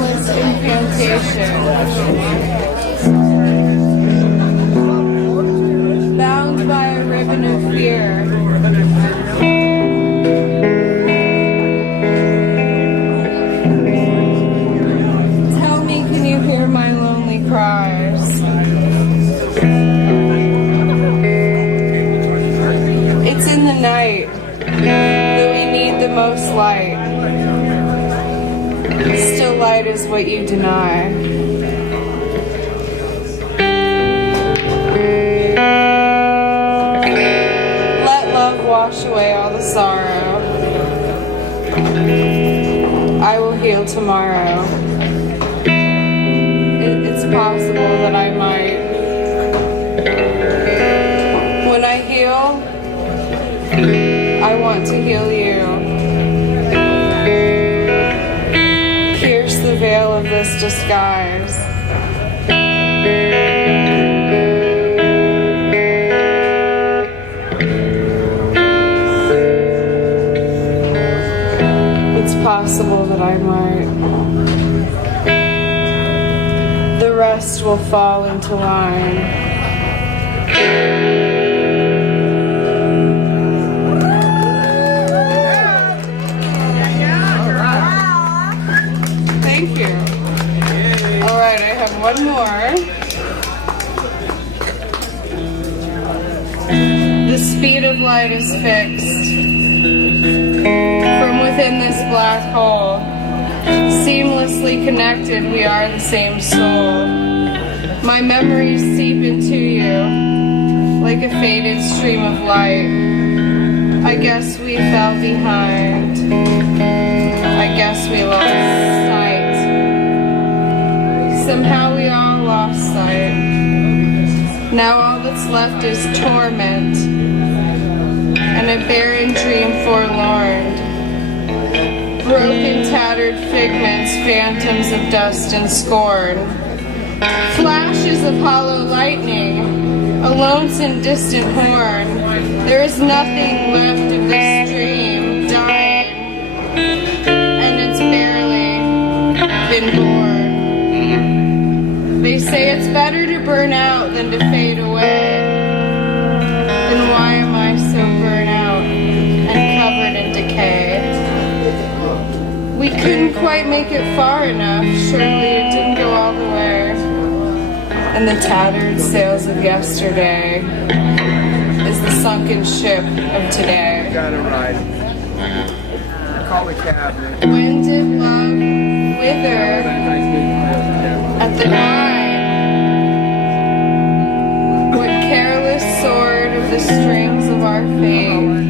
nameless incantation. Bound by a ribbon of fear. Tell me, can you hear my lonely cries? It's in the night that we need the most light. Still light is what you deny. Let love wash away all the sorrow. I will heal tomorrow. It's possible that I might. When I heal, I want to heal you. Pierce the veil of this disguise. It's possible that I might. The rest will fall into line. One more. The speed of light is fixed. From within this black hole, seamlessly connected, we are the same soul. My memories seep into you like a faded stream of light. I guess we fell behind. I guess we lost sight. Somehow we all lost sight. Now all that's left is torment and a barren dream forlorn. Broken, tattered figments, phantoms of dust and scorn. Flashes of hollow lightning, a lonesome distant horn. There is nothing left of this dream, dying, and it's barely been born. They say it's better to burn out than to fade away. Then why am I so burnt out and covered in decay? We couldn't quite make it far enough. Surely it didn't go all the way. And the tattered sails of yesterday is the sunken ship of today. Got it right. Call the cab. When did love wither at the line? What careless sword of the strings of our fate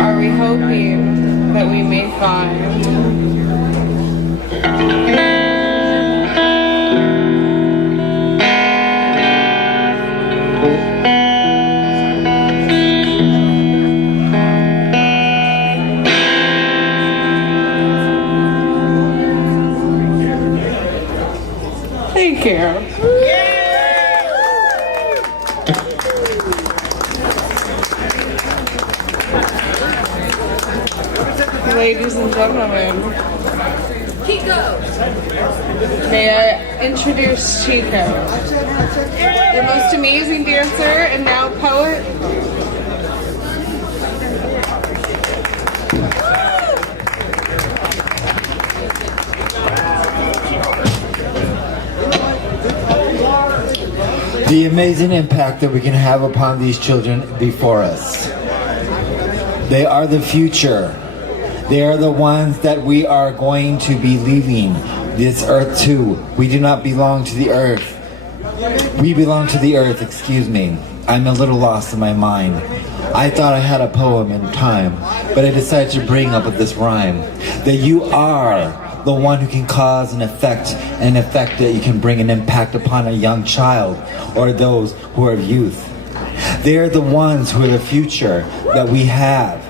are we hoping that we may find? Thank you. Ladies and gentlemen, Kiko! may I introduce Kiko, the most amazing dancer and now poet. The amazing impact that we can have upon these children before us. They are the future. They are the ones that we are going to be leaving this earth to. We do not belong to the earth. We belong to the earth, excuse me. I'm a little lost in my mind. I thought I had a poem in time, but I decided to bring up this rhyme. That you are the one who can cause an effect that you can bring an impact upon a young child or those who are of youth. They're the ones who are the future that we have.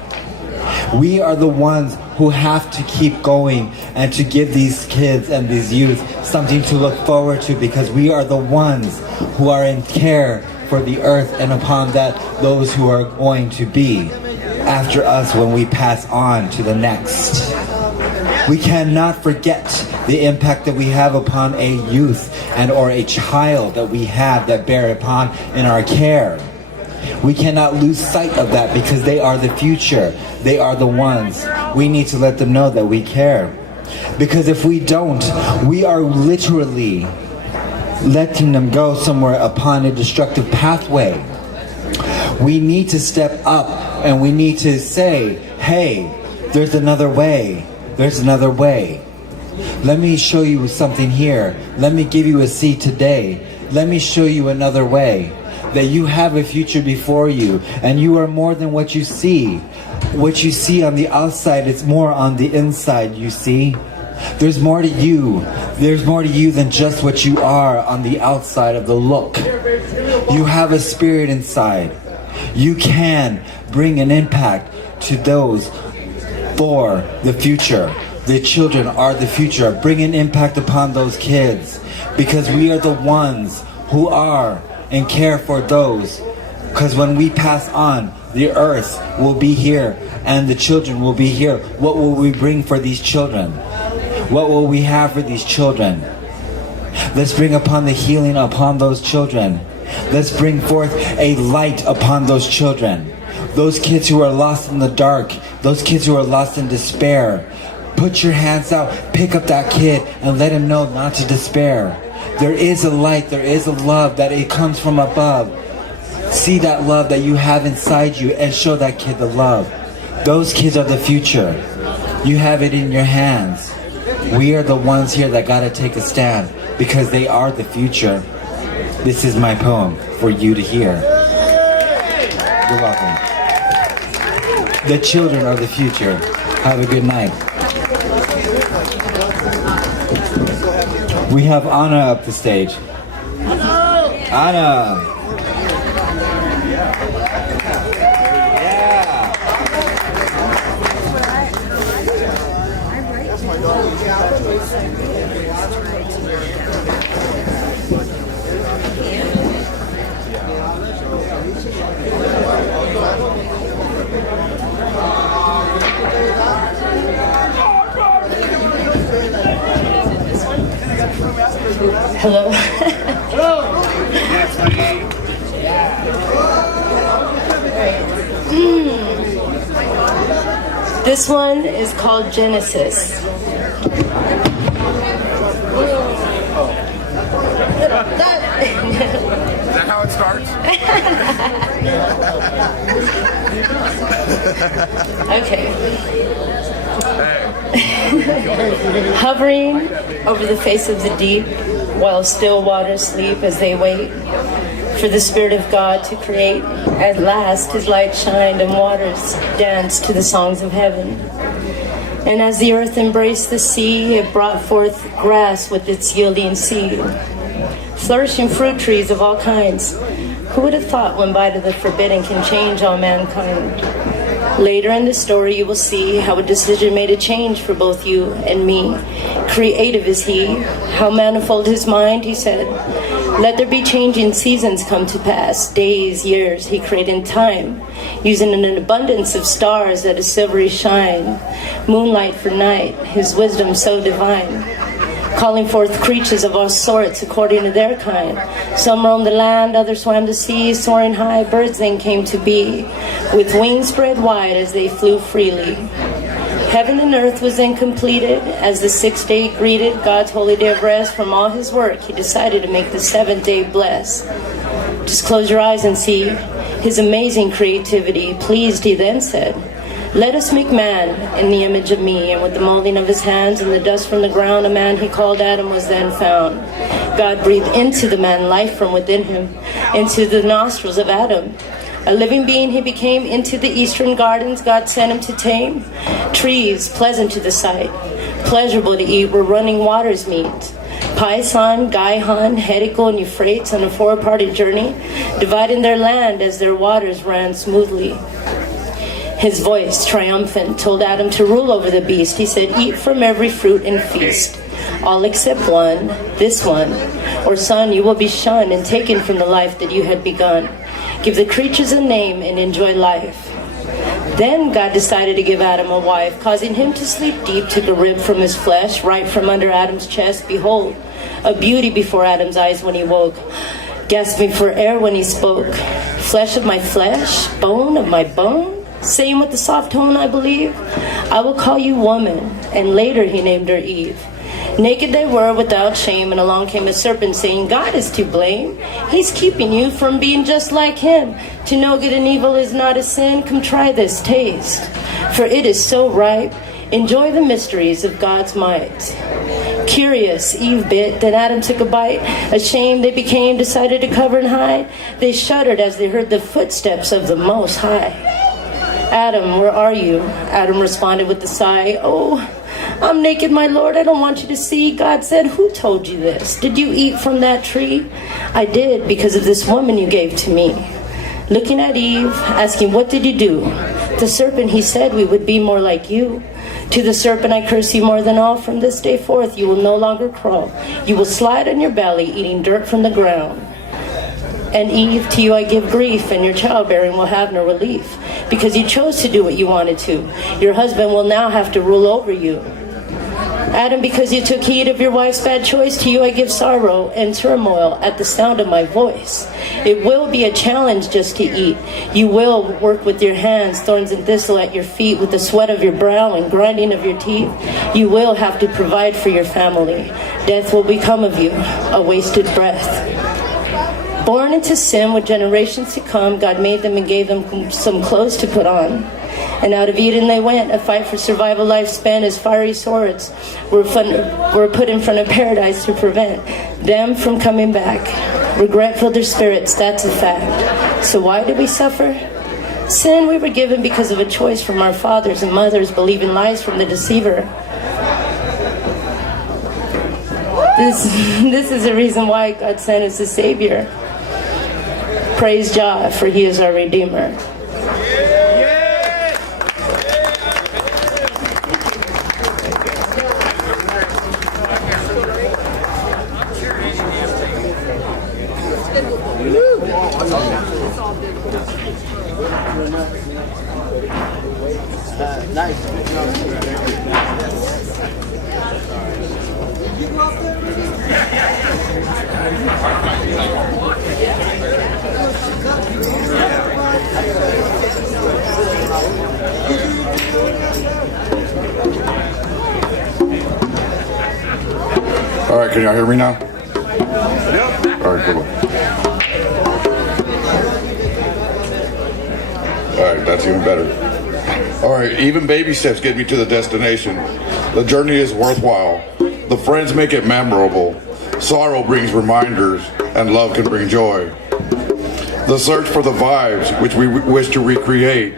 We are the ones who have to keep going and to give these kids and these youth something to look forward to, because we are the ones who are in care for the earth and upon that those who are going to be after us when we pass on to the next. We cannot forget the impact that we have upon a youth and or a child that we have that bear upon in our care. We cannot lose sight of that because they are the future. They are the ones. We need to let them know that we care. Because if we don't, we are literally letting them go somewhere upon a destructive pathway. We need to step up and we need to say, hey, there's another way. There's another way. Let me show you something here. Let me give you a seed today. Let me show you another way. That you have a future before you, and you are more than what you see. What you see on the outside, it's more on the inside, you see. There's more to you. There's more to you than just what you are on the outside of the look. You have a spirit inside. You can bring an impact to those for the future. The children are the future. Bring an impact upon those kids, because we are the ones who are and care for those. Because when we pass on, the earth will be here and the children will be here. What will we bring for these children? What will we have for these children? Let's bring upon the healing upon those children. Let's bring forth a light upon those children. Those kids who are lost in the dark, those kids who are lost in despair. Put your hands out, pick up that kid and let him know not to despair. There is a light, there is a love that it comes from above. See that love that you have inside you and show that kid the love. Those kids are the future. You have it in your hands. We are the ones here that gotta take a stand because they are the future. This is my poem for you to hear. You're welcome. The children are the future. Have a good night. We have Anna up the stage. Anna! Hello. This one is called Genesis. Is that how it starts? Okay. Hovering over the face of the deep, while still waters sleep as they wait for the Spirit of God to create. At last his light shined and waters danced to the songs of heaven. And as the earth embraced the sea, it brought forth grass with its yielding seed, flourishing fruit trees of all kinds. Who would have thought one bite of the forbidden can change all mankind? Later in the story, you will see how a decision made a change for both you and me. Creative is he, how manifold his mind, he said. Let there be changing seasons come to pass, days, years, he created in time, using an abundance of stars that a silvery shine, moonlight for night, his wisdom so divine. Calling forth creatures of all sorts according to their kind. Some roamed the land, others swam the sea, soaring high, birds then came to be, with wings spread wide as they flew freely. Heaven and earth was then completed. As the sixth day greeted God's holy day of rest from all his work, he decided to make the seventh day blessed. Just close your eyes and see his amazing creativity. Pleased, he then said, let us make man in the image of me. And with the molding of his hands and the dust from the ground, a man he called Adam was then found. God breathed into the man life from within him, into the nostrils of Adam. A living being he became. Into the eastern gardens God sent him to tame. Trees pleasant to the sight, pleasurable to eat, where running waters meet. Pison, Gihon, Hedical, and Euphrates on a four-party journey, dividing their land as their waters ran smoothly. His voice, triumphant, told Adam to rule over the beast. He said, eat from every fruit and feast, all except one, this one, or son, you will be shunned and taken from the life that you had begun. Give the creatures a name and enjoy life. Then God decided to give Adam a wife, causing him to sleep deep, took a rib from his flesh, right from under Adam's chest. Behold, a beauty before Adam's eyes when he woke, gasping for air when he spoke. Flesh of my flesh, bone of my bone, saying with a soft tone, I believe, I will call you woman. And later he named her Eve. Naked they were without shame, and along came a serpent saying, God is to blame. He's keeping you from being just like him. To know good and evil is not a sin. Come try this, taste, for it is so ripe. Enjoy the mysteries of God's might. Curious, Eve bit, then Adam took a bite. Ashamed they became, decided to cover and hide. They shuddered as they heard the footsteps of the Most High. Adam, where are you? Adam responded with a sigh, oh, I'm naked, my Lord, I don't want you to see. God said, who told you this? Did you eat from that tree? I did, because of this woman you gave to me. Looking at Eve, asking, what did you do? The serpent, he said, we would be more like you. To the serpent, I curse you more than all. From this day forth, you will no longer crawl. You will slide on your belly, eating dirt from the ground. And Eve, to you I give grief, and your childbearing will have no relief, because you chose to do what you wanted to. Your husband will now have to rule over you. Adam, because you took heed of your wife's bad choice, to you I give sorrow and turmoil at the sound of my voice. It will be a challenge just to eat. You will work with your hands, thorns and thistle at your feet, with the sweat of your brow and grinding of your teeth. You will have to provide for your family. Death will become of you, a wasted breath. Born into sin with generations to come, God made them and gave them some clothes to put on. And out of Eden they went, a fight for survival life spent as fiery swords were put in front of paradise to prevent them from coming back. Regret filled their spirits, that's a fact. So why did we suffer? Sin we were given because of a choice from our fathers and mothers, believing lies from the deceiver. This is the reason why God sent us a Savior. Praise Jah, for He is our Redeemer. Nice. All right, can y'all hear me now? All right, cool. All right, that's even better. All right, even baby steps get me to the destination. The journey is worthwhile. The friends make it memorable. Sorrow brings reminders, and love can bring joy. The search for the vibes which we wish to recreate.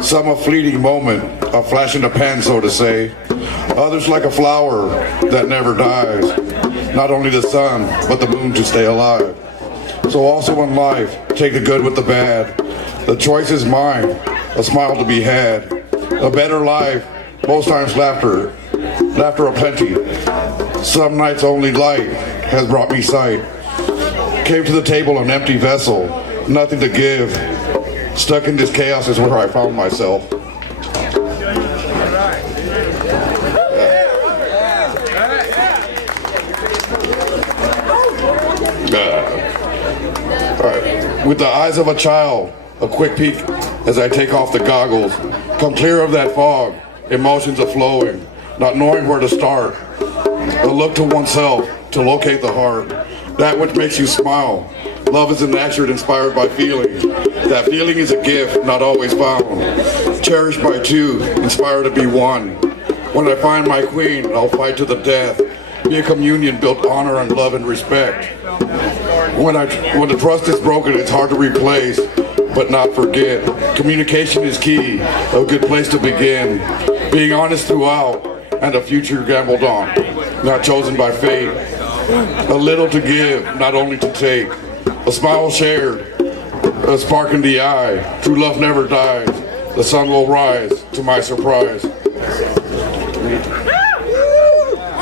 Some a fleeting moment, a flash in the pan, so to say. Others like a flower that never dies. Not only the sun, but the moon to stay alive. So also in life, take the good with the bad. The choice is mine, a smile to be had. A better life, most times laughter aplenty. Some nights only light has brought me sight. Came to the table an empty vessel, nothing to give. Stuck in this chaos is where I found myself. Alright, with the eyes of a child, a quick peek as I take off the goggles. Come clear of that fog, emotions are flowing, not knowing where to start. A look to oneself to locate the heart, that which makes you smile. Love is an action inspired by feeling. That feeling is a gift, not always found. Cherished by two, inspired to be one. When I find my queen, I'll fight to the death. Be a communion built honor and love and respect. When the trust is broken, it's hard to replace, but not forget. Communication is key, a good place to begin. Being honest throughout, and a future gambled on, not chosen by fate. A little to give, not only to take. A smile shared, a spark in the eye. True love never dies. The sun will rise, to my surprise.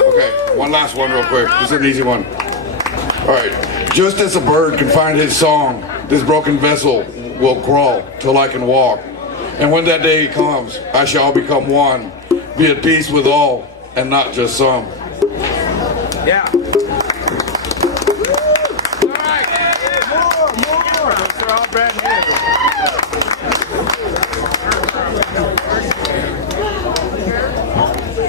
Okay, one last one real quick. This is an easy one. All right. Just as a bird can find his song, this broken vessel will crawl till I can walk. And when that day comes, I shall become one, be at peace with all, and not just some. Yeah.